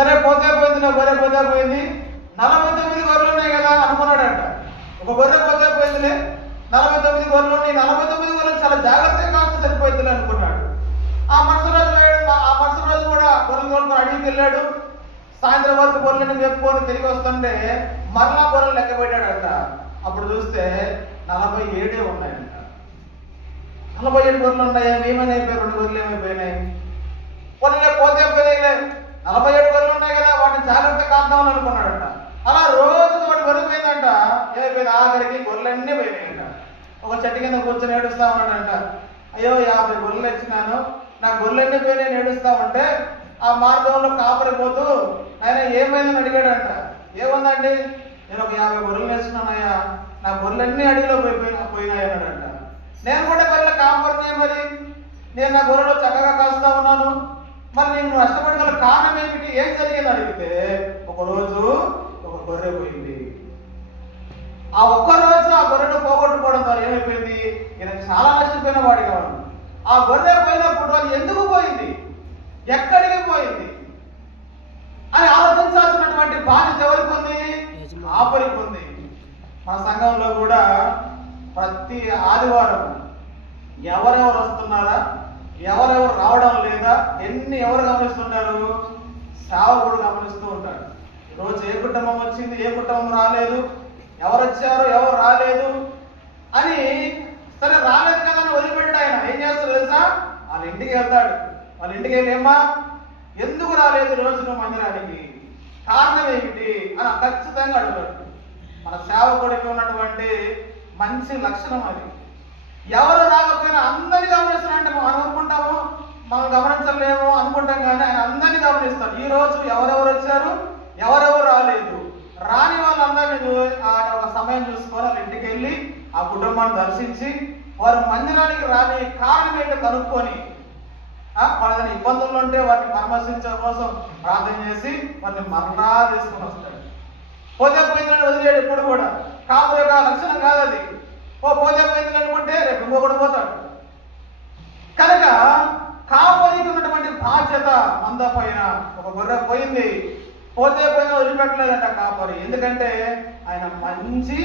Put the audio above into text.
సరే పోతే పోయింది, నా గొర్రె పోతే పోయింది, 49 గొర్రెలు ఉన్నాయి కదా అనుకున్నాడంట. ఒక గొర్రె పోతే పోయిందిలే, 49 గొర్రెలు ఉన్నాయి, 49 గొర్రెలు చాలా జాగ్రత్తగా కాస్త సరిపోయిందిలే అనుకున్నాడు. ఆ మరుసటి రోజు కూడా గొర్రెలు కొనుక్కొని అడిగికి వెళ్ళాడు. సాయంత్రం వరకు గొర్రెలను మేపుకొని తిరిగి వస్తుంటే మరలా గొర్రెలు లెక్క పెట్టాడంట. అప్పుడు చూస్తే 47 ఉన్నాయంట. 47 గొర్రెలు ఉన్నాయా? ఏమైనా అయిపోయాయి, 2 గొర్రెలు ఏమైపోయినాయి? గొర్రెలే పోతే పోయినాయిలే, 47 గొర్రెలు ఉన్నాయి కదా వాటిని జాగ్రత్త కాద్దామని అనుకున్నాడంట. అలా రోజు ఒకటి గొర్రె పోయిందంట. ఏమైపోయింది? ఆఖరికి గొర్రెలన్నీ పోయినాయంట. ఒక చెట్టు కింద కూర్చొని ఏడుస్తా ఉన్నాడంట. అయ్యో 50 గొర్రెలు ఇచ్చినాను, నా గొర్రెలన్నీ పోయినాయి ఏడుస్తా ఉంటే ఆ మార్గంలో కాపరి పోతూ ఆయన ఏమైందని అడిగాడంట. ఏముందండి, నేను ఒక 50 గొర్రెలు వేసుకున్నానయ్యా, నా గొర్రెలన్నీ అడవిలో పోయినాయి అన్నాడంట. నేను కూడా గొర్రెల కాపరినే, మరి నేను నా గొర్రెలు చక్కగా కాస్తా ఉన్నాను, మరి నేను నష్టపడగల కారణం ఏమిటి, ఏం జరిగింది అడిగితే ఒకరోజు ఒక గొర్రె పోయింది. ఆ ఒక్కరోజు ఆ గొర్రెను పోగొట్టుకోవడం ద్వారా ఏమైపోయింది, ఈయన చాలా నష్టపోయిన వాడిగా ఉన్నాడు. ఆ గొర్రె పోయినప్పుడు అది ఎందుకు పోయింది, ఎక్కడికి పోయింది అని ఆలోచించాల్సినటువంటి బాధ్యత ఎవరికి ఉంది? కాపరికి ఉంది. మన సంఘంలో కూడా ప్రతి ఆదివారం ఎవరెవరు వస్తున్నారా, ఎవరెవరు రావడం లేదా, ఎవరు గమనిస్తుంటారు? సేవకుడు గమనిస్తూ ఉంటాడు. ఈరోజు ఏ కుటుంబం వచ్చింది, ఏ కుటుంబం రాలేదు, ఎవరు వచ్చారు, ఎవరు రాలేదు అని. సరే రాలేదు కదా అని వదిలిపెట్టి ఆయన ఏం చేస్తాడు తెలుసా? వాళ్ళ ఇంటికి వెళ్తాడు. వాళ్ళ ఇంటికి వెళ్ళి ఏమ్మా ఎందుకు రాలేదు రోజు నువ్వు మందిరానికి, కారణం ఏమిటి అని ఖచ్చితంగా అడుగుతాడు. మన సేవకుడికి ఉన్నటువంటి మంచి లక్షణం అది. ఎవరు రాకపోయినా అందరినీ గమనిస్తారంటే మనం అనుకుంటాము, మనం గమనించలేము అనుకుంటాం, కానీ ఆయన అందరినీ గమనిస్తాడు. ఈ రోజు ఎవరెవరు వచ్చారు, ఎవరెవరు రాలేదు, రాని వాళ్ళందరినీ ఆయన ఒక సమయం చూసుకొని వాళ్ళ ఇంటికి వెళ్ళి ఆ కుటుంబాన్ని దర్శించి వారు మందిరానికి రాని కారణం ఏంటో కనుక్కొని వాళ్ళని ఇబ్బందులు ఉంటే వాటిని పరామర్శించే కోసం ప్రార్థన చేసి వాటిని మరలా తీసుకుని వస్తాడు. పోతే పోయిందని వదిలేడు ఎప్పుడు కూడా. కాపురి యొక్క లక్షణం కాదు అది. పోతే పోయింది అనుకుంటే రేపు ఇంకొకటి పోతాడు. కనుక కాపురికి ఉన్నటువంటి బాధ్యత మంద పైన. ఒక గొర్రె పోయింది, పోతే పోయిన వదిలిపెట్టలేదంట కాపరి. ఎందుకంటే ఆయన మంచి